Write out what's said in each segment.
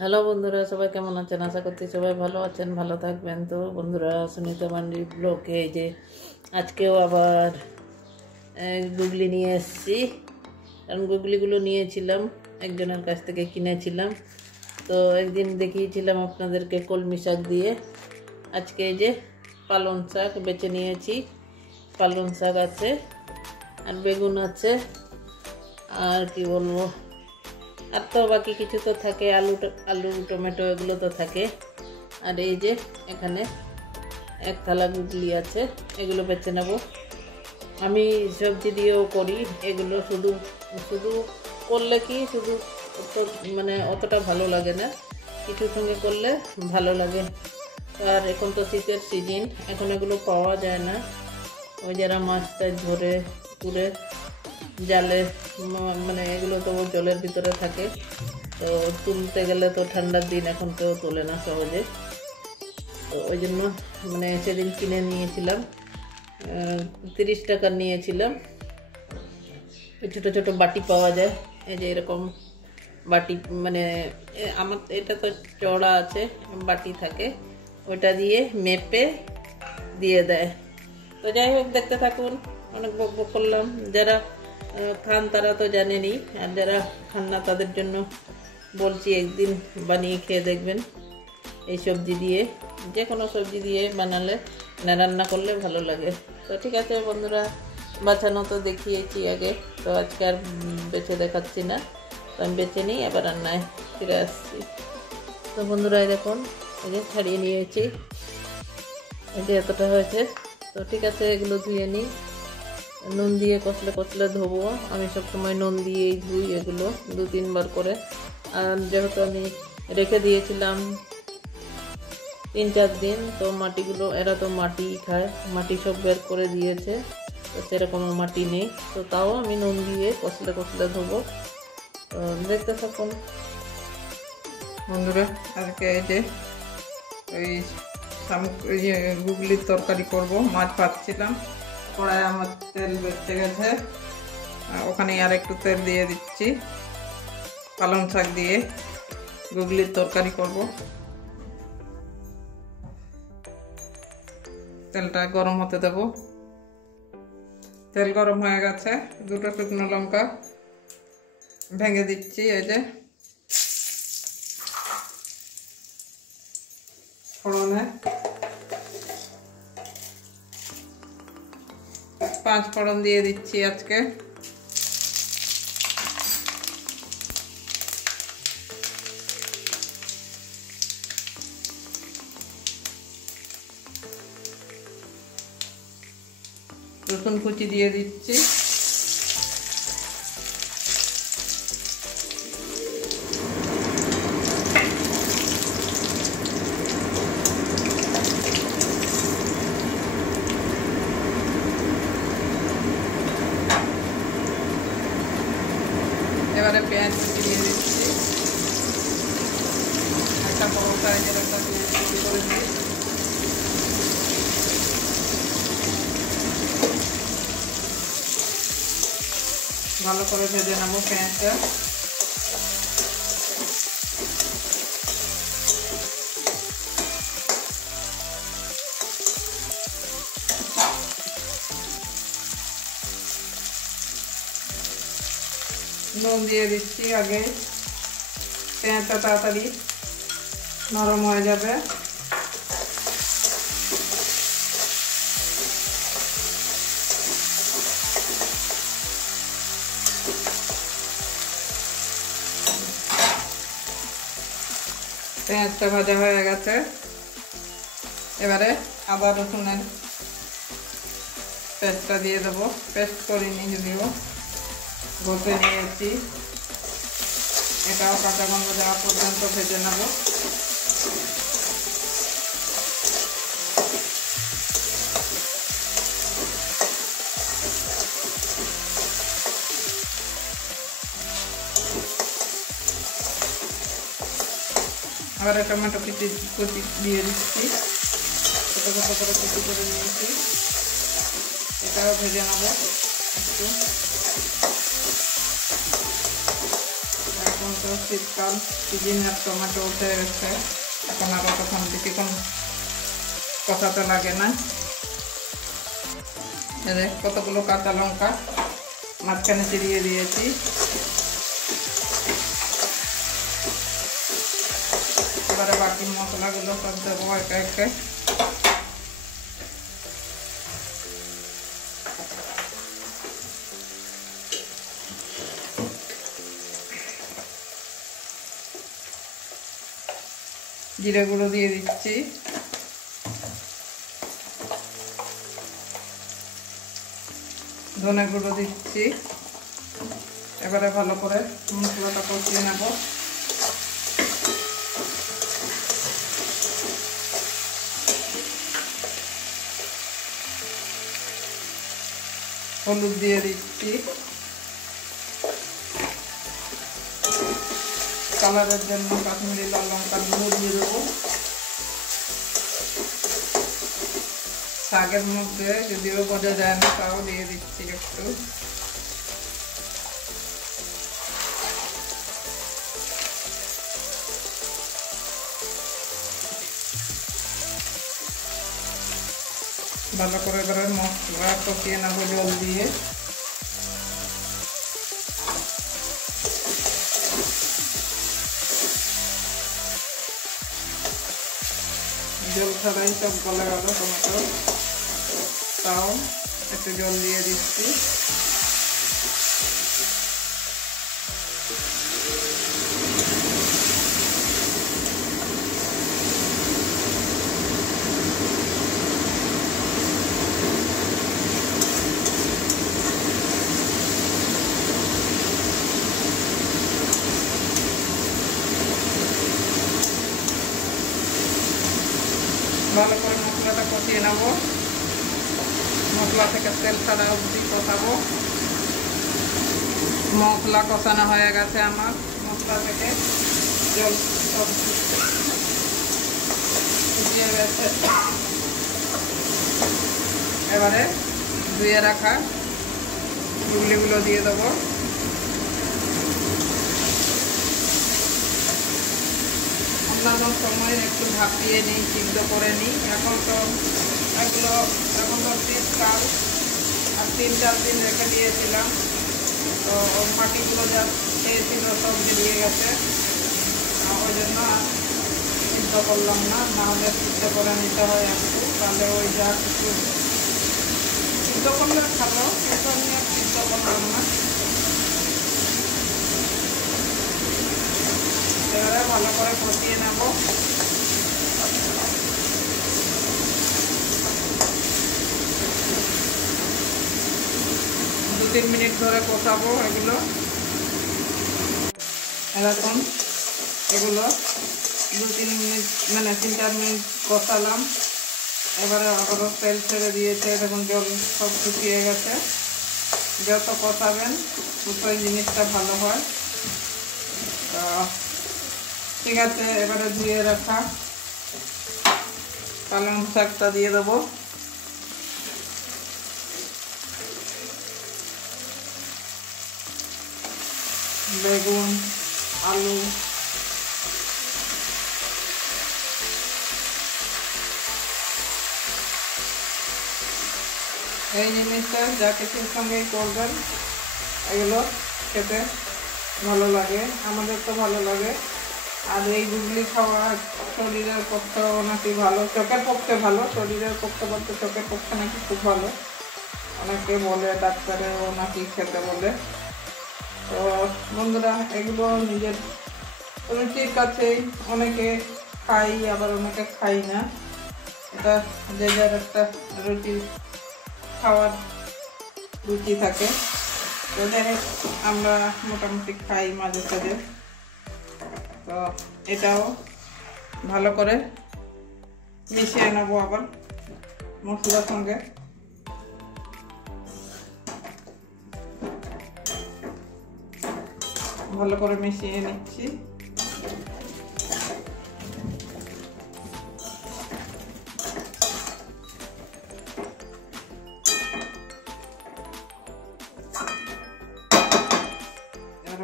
Hello বন্ধুরা, সবাই কেমন আছেন? আশা করছি সবাই ভালো আছেন, ভালো থাকবেন। তো বন্ধুরা, সুনিতা মান্ডি ব্লগে এই যে আজকেও আবার গুগলি নিয়ে এসেছি। কারণ গুগলিগুলো নিয়েছিলাম, একজনের কাছ থেকে কিনেছিলাম। তো একদিন দেখিয়েছিলাম আপনাদেরকে কলমি শাক দিয়ে। আজকে এই যে পালং শাক বেছে নিয়েছি। পালং শাক আছে, আর বেগুন আছে, আর কি বলবো, আর তো বাকি কিছু তো থাকে, আলু টমেটো এগুলো তো থাকে। আর এই যে এখানে এক থালা গুগলি আছে, এগুলো বেছে নেব। আমি সবজি দিয়েও করি এগুলো, শুধু শুধু করলে কি শুধু মানে অতটা ভালো লাগে না, কিছুর সঙ্গে করলে ভালো লাগে। আর এখন তো শীতের সিজন, এখন এগুলো পাওয়া যায় না। ওই যারা মাছ টাছ ধরে পুকুরে জালে, মানে এগুলো তো জলের ভিতরে থাকে, তো তুলতে গেলে তো ঠান্ডার দিন, এখন কেউ তোলে না সহজে। তো ওই জন্য মানে সেদিন কিনে নিয়েছিলাম, 30 টাকা নিয়েছিলাম। ছোটো ছোটো বাটি পাওয়া যায়, এই যে এরকম বাটি, মানে আমার এটা তো চড়া আছে, বাটি থাকে, ওইটা দিয়ে মেপে দিয়ে দেয়। তো যাই হোক, দেখতে থাকুন। অনেক বকবক করলাম। যারা খান তারা তো জানেনই, আর যারা খান না তাদের জন্য বলছি, একদিন বানিয়ে খেয়ে দেখবেন। এই সবজি দিয়ে, যে কোনো সবজি দিয়ে বানালে না, রান্না করলে ভালো লাগে। তো ঠিক আছে বন্ধুরা, বাছানো তো দেখিয়েছি আগে, তো আজকে আর বেছে দেখাচ্ছি না। তো আমি বেছে নিই, আবার রান্নায় ফিরে আসছি। তো বন্ধুরা, দেখুন এই যে ছাড়িয়ে নিয়েছি, এই যে এতটা হয়েছে। তো ঠিক আছে, এগুলো ধুয়ে নিই। নুন দিয়ে কষলে কষলে ধোবো। আমি সবসময় নুন দিয়েই ধুই এগুলো, 2-3 বার করে। আর যেহেতু আমি রেখে দিয়েছিলাম 3-4 দিন, তো মাটিগুলো, এরা তো মাটি খায়, মাটি সব বের করে দিয়েছে, তো সেরকম মাটি নেই। তো তাও আমি নুন দিয়ে কষলে কষলে ধোবো। তো দেখতে থাকুন বন্ধুরা। আজকে এই যে ওই গুগলির তরকারি করব। মাছ ভাজছিলাম, কড়াই আমার তেল বেঁচে গেছে, ওখানে আর একটু তেল দিয়ে দিচ্ছি। পালং শাক দিয়ে গুগলির তরকারি করব। তেলটা গরম হতে দেব। তেল গরম হয়ে গেছে, 2টো শুকনো লঙ্কা ভেঙে দিচ্ছি। এই যে ফোড়নে 5 ফোড়ন দিয়ে দিচ্ছি আজকে। রসুন কুচি দিয়ে দিচ্ছি। এবারে পেঁয়াজ কুচি দিয়ে দিচ্ছি। একটা বড় সাইজের একটা পেঁয়াজ কুচি করে দিই। ভালো করে ভেজে নেবো পেঁয়াজটা। নুন দিয়ে দিচ্ছি আগে, পেঁয়াজটা তাড়াতাড়ি নরম হয়ে যাবে। পেঁয়াজটা ভাজা হয়ে গেছে, এবারে আদা রসুনের পেস্টটা দিয়ে দেবো। পেস্ট করিনি যদিও, ঘষে নিয়েছি। এটাও কাঁচা গন্ধ যাওয়া পর্যন্ত ভেজে নেব। আবার টমেটো কুচি দিয়ে দিচ্ছি, ছোটো ছোটো করে কুচি করে নিয়েছি। এটাও ভেজে নেব একটু। টমেটো শীতকাল সিজনের টমেটো উঠে গেছে, এখন আরও তখন বেশিক্ষণ কষাতে লাগে না। কতগুলো কাঁচা লঙ্কা মাঝখানে চিরিয়ে দিয়েছি। এবারে বাকি মশলাগুলো সব দেবো একে একে। জিরে গুঁড়ো দিয়ে দিচ্ছি, ধনে গুঁড়ো দিচ্ছি। এবারে ভালো করে মশলাটা কষিয়ে নেব। হলুদ দিয়ে দিচ্ছি, কালারের জন্য কাশ্মীরি লাল লঙ্কার গুঁড়ো দিয়ে দেবো। শাকের মধ্যে যদিও বোঝা যায় না, তাও দিয়ে দিচ্ছি একটু। ভালো করে এবারে মশলা কষিয়ে নেবো জল দিয়ে। জল ছাড়াই সব গলে গেল টমেটো, তাও একটু জল দিয়ে দিচ্ছি। ভালো করে মশলাটা কষিয়ে নেব, মশলা থেকে তেল ছাড়া অবধি কষাবো। মশলা কষানো হয়ে গেছে আমার, মশলা থেকে জল সব শুকিয়ে গেছে। এবারে ধুয়ে রাখা গুগলিগুলো দিয়ে দেবো। অন্যান্য সময় একটু ভাপিয়ে নিই, সিদ্ধ করে নিই। এখন তো শীতকাল, আর 3-4 দিন রেখে দিয়েছিলাম, তো মাটিগুলো যা খেয়েছিল সব বেরিয়ে গেছে, ওই জন্য সিদ্ধ করলাম না। নাহলে সিদ্ধ করে নিতে হয় একটু, তাহলে ওই যা কিছু সিদ্ধ করলে খাবো, কিন্তু আমি আর সিদ্ধ করলাম না। এবারে ভালো করে কষিয়ে নেব। 2-3 মিনিট ধরে কষাবো এগুলো। এরকম এগুলো 2-3 মিনিট, মানে 3-4 মিনিট কষালাম। এবারে আবারও তেল ছেড়ে দিয়েছে, দেখুন জল সব শুকিয়ে গেছে। যত কষাবেন ততই জিনিসটা ভালো হয়। ঠিক আছে, এবারে ধুয়ে রাখা পালং শাকটা দিয়ে দেবো। বেগুন, আলু, এই জিনিসটা যা কিছুর সঙ্গেই করবেন, এগুলো খেতে ভালো লাগে, আমাদের তো ভালো লাগে। আর এই গুগলি খাওয়া শরীরের পক্ষেও নাকি ভালো, চোখের পক্ষে ভালো, শরীরের পক্ষে বলতে চোখের পক্ষে নাকি খুব ভালো। অনেকে বলে, ডাক্তারেও নাকি খেতে বলে। তো বন্ধুরা, এগুলো নিজের রুচির কাছেই, অনেকে খাই আবার অনেকে খাই না। এটা যে যার একটা রুচির খাওয়ার রুচি থাকে। তো আমরা মোটামুটি খাই মাঝে সাঝে। তো এটাও ভালো করে মিশিয়ে নেবো আবার মশলার সঙ্গে। ভালো করে মিশিয়ে নিচ্ছি।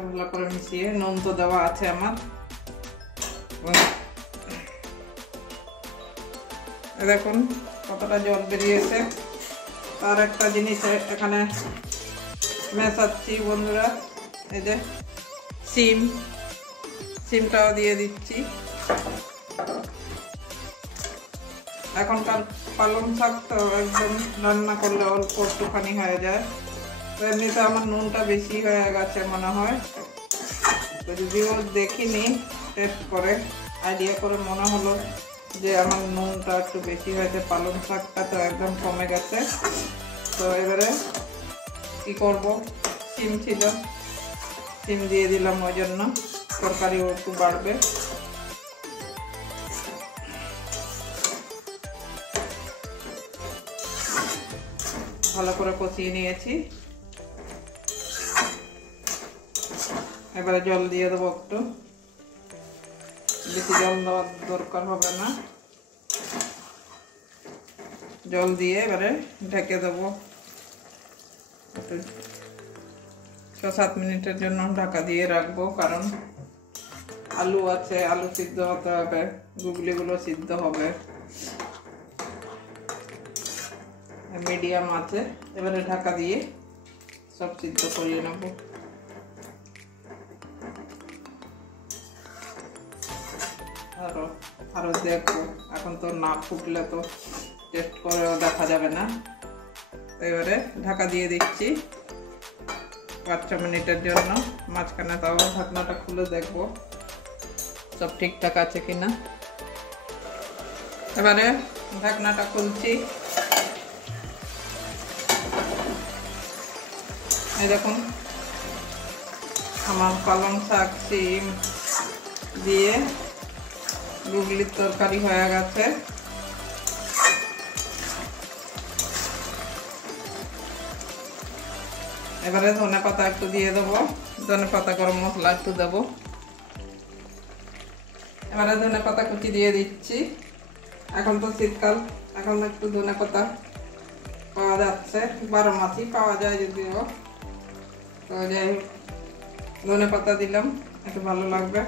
ভালো করে মিশিয়ে, নুন তো দেওয়া আছে আমার। দেখুন কতটা জল বেরিয়েছে। তার একটা জিনিস এখানে মেশাচ্ছি বন্ধুরা, এই যে সিমটাও দিয়ে দিচ্ছি। এখনকার পালং শাক তো একদম রান্না করলে অল্প একটুখানি হয়ে যায়, তো এমনিতে আমার নুনটা বেশি হয়ে গেছে মনে হয়। তো যদিও দেখিনি, টেস্ট করে আইডিয়া করে মনে হলো যে আমার নুনটা একটু বেশি হয়েছে, পালং শাকটা তো একদম কমে গেছে। তো এবারে কি করব, সিম ছিল, সিম দিয়ে দিলাম, ওই জন্য তরকারিও একটু বাড়বে। ভালো করে কষিয়ে নিয়েছি। এবারে জল দিয়ে দেবো একটু, বেশি জল দেওয়ার দরকার হবে না। জল দিয়ে এবারে ঢেকে দেবো 6-7 মিনিটের জন্য ঢাকা দিয়ে রাখবো, কারণ আলু আছে, আলু সিদ্ধ হতে হবে, গুগলিগুলো সিদ্ধ হবে। মিডিয়াম আছে, এবারে ঢাকা দিয়ে সব সিদ্ধ করিয়ে নেব। আরো দেখবো, এখন তো না ফুটলে তো টেস্ট করেও দেখা যাবে না। তো এবারে ঢাকা দিয়ে দিচ্ছি 5-6 মিনিটের জন্য। মাঝখানে তাও ঢাকনাটা খুলে দেখবো সব ঠিকঠাক আছে কিনা। এবারে ঢাকনাটা খুলছি, এই দেখুন আমার পালং শাক সিম দিয়ে গুগলির তরকারি হয়ে গেছে। এবারে ধনে পাতা একটু দিয়ে দেবো, ধনে পাতা গরম মশলা একটু দেবো। এবারে ধনে পাতা কুচি দিয়ে দিচ্ছি। এখন তো শীতকাল, এখন একটু ধনে পাতা পাওয়া যাচ্ছে, 12 মাসই পাওয়া যায় যদিও। তো যাই হোক, ধনে পাতা দিলাম, একটু ভালো লাগবে।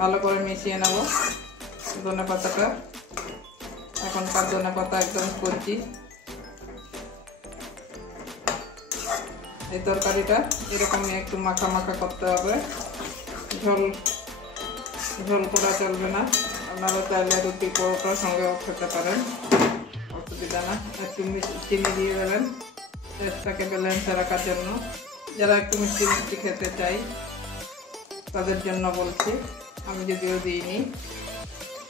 ভালো করে মিশিয়ে নেব ধনে পাতাটা। এখনকার ধনে পাতা একদম কচি। এই তরকারিটা এরকমই একটু মাখা মাখা করতে হবে, ঝোল ঝোল করা চলবে না। আপনারা চাইলে রুটি পরোটার সঙ্গেও খেতে পারেন, অসুবিধা না। একটু চিনি দিয়ে দেবেন টেস্টটাকে ব্যালেন্সে রাখার জন্য। যারা একটু মিষ্টি মিষ্টি খেতে চাই তাদের জন্য বলছি, আমি যদিও দিইনি।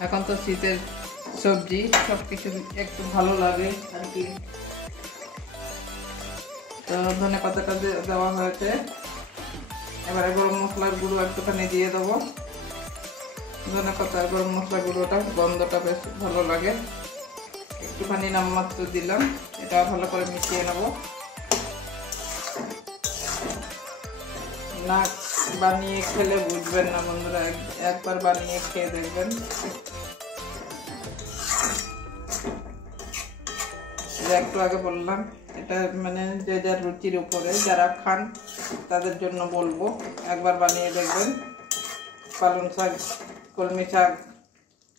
এখন তো শীতের সবজি, সব কিছু একটু ভালো লাগে আর কি। তো ধনে পাতাটা দেওয়া হয়েছে। এবারে গরম মশলার গুঁড়ো একটুখানি দিয়ে দেবো। ধনে পাতার গরম মশলা গুঁড়োটা গন্ধটা বেশ ভালো লাগে, একটুখানি নামমাত্র দিলাম। এটা ভালো করে মিশিয়ে নেব। না বানিয়ে খেলে বুঝবেন না বন্ধুরা, একবার বানিয়ে খেয়ে দেখবেন। একটু আগে বললাম, এটা মানে যে যার রুচির উপরে, যারা খান তাদের জন্য বলবো, একবার বানিয়ে দেখবেন। পালং শাক, কলমি শাক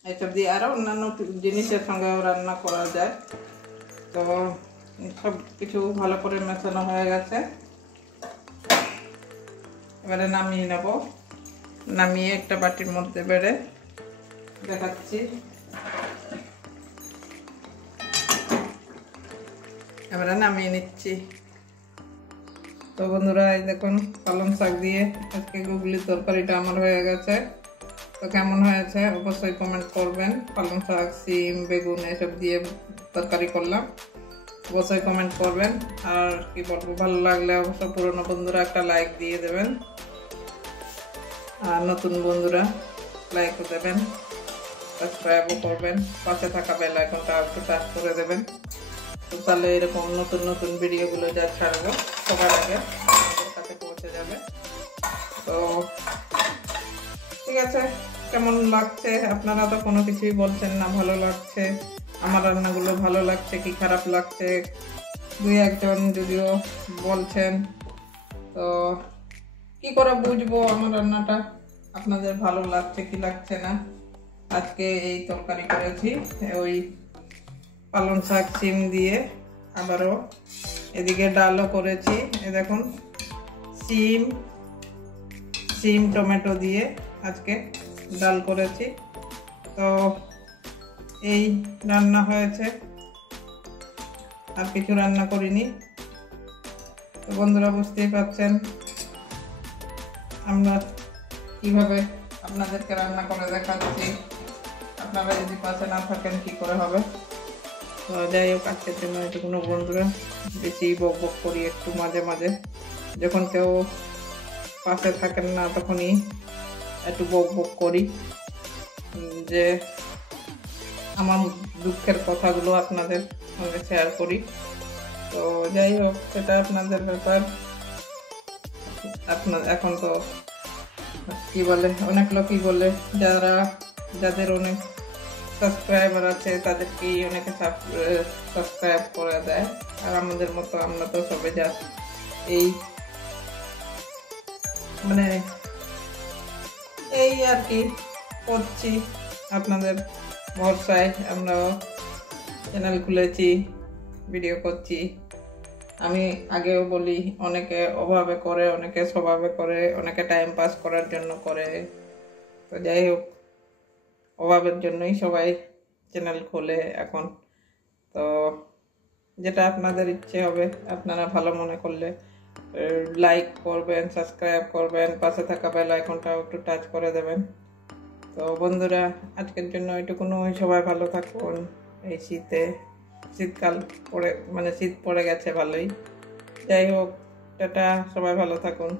এইসব দিয়ে আরও অন্যান্য জিনিসের সঙ্গেও রান্না করা যায়। তো সব কিছু ভালো করে মেশানো হয়ে গেছে। এবারে নামিয়ে নেব। নামিয়ে একটা বাটির মধ্যে বেড়ে দেখাচ্ছি। এবারে নামিয়ে নিচ্ছি। তো বন্ধুরা, এই দেখুন পালং শাক দিয়ে আজকে গুগলির তরকারিটা আমার হয়ে গেছে। তো কেমন হয়েছে অবশ্যই কমেন্ট করবেন। পালং শাক, সিম, বেগুন এসব দিয়ে তরকারি করলাম, অবশ্যই কমেন্ট করবেন। আর কি বলবো, ভালো লাগলে অবশ্যই পুরনো বন্ধুরা একটা লাইক দিয়ে দেবেন, আর নতুন বন্ধুরা লাইকও দেবেন, সাবস্ক্রাইবও করবেন, পাশে থাকা বেল আইকনটা একটু টাচ করে দেবেন। তো তাহলে এরকম নতুন নতুন ভিডিওগুলো যা ছাড়বো সবার আগে আপনাদের কাছে পৌঁছে যাবে। তো ঠিক আছে, কেমন লাগছে? আপনারা তো কোনো কিছুই বলছেন না ভালো লাগছে, আমার রান্নাগুলো ভালো লাগছে কি খারাপ লাগছে দুই একজন যদিও বলছেন, তো কি করে বুঝবো আমার রান্নাটা আপনাদের ভালো লাগছে কি লাগছে না। আজকে এই তরকারি করেছি, ওই পালং শাক সিম দিয়ে, আবারও এদিকে ডালও করেছি। এ দেখুন সিম টমেটো দিয়ে আজকে ডাল করেছি। তো এই রান্না হয়েছে, আর কিছু রান্না করিনি। তো বন্ধুরা বুঝতেই পারছেন আমরা কিভাবে আপনাদেরকে রান্না করে দেখাচ্ছি। আপনারা যদি পাশে না থাকেন কি করে হবে। তো যাই হোক, আজকের জন্য এটুকুনো বন্ধুরা, বেশি বক বক করি একটু মাঝে মাঝে, যখন কেউ পাশে থাকেন না তখনই একটু বক বক করি, যে আমার দুঃখের কথাগুলো আপনাদের সঙ্গে শেয়ার করি। তো যাই হোক, সেটা আপনাদের ব্যাপার। এখন তো কি বলে, অনেক লোকই বলে, যাদের অনেক সাবস্ক্রাইবার আছে তাদেরকেই অনেকে সাবস্ক্রাইব করে দেয়, আর আমাদের মতো আমরা তো সবে যা এই মানে এই আর কি করছি, আপনাদের ভরসায় আমরাও চ্যানেল খুলেছি, ভিডিও করছি। আমি আগেও বলি, অনেকে অভাবে করে, অনেকে স্বভাবে করে, অনেকে টাইম পাস করার জন্য করে। তো যাই হোক, অভাবের জন্যই সবাই চ্যানেল খোলে এখন। তো যেটা আপনাদের ইচ্ছে হবে, আপনারা ভালো মনে করলে লাইক করবেন, সাবস্ক্রাইব করবেন, পাশে থাকা বেল আইকনটাও একটু টাচ করে দেবেন। তো বন্ধুরা, আজকের জন্য এটুকুনো, সবাই ভালো থাকুন। এই শীতকাল পড়ে, মানে শীত পড়ে গেছে ভালোই। যাই হোক, টাটা, সবাই ভালো থাকুন।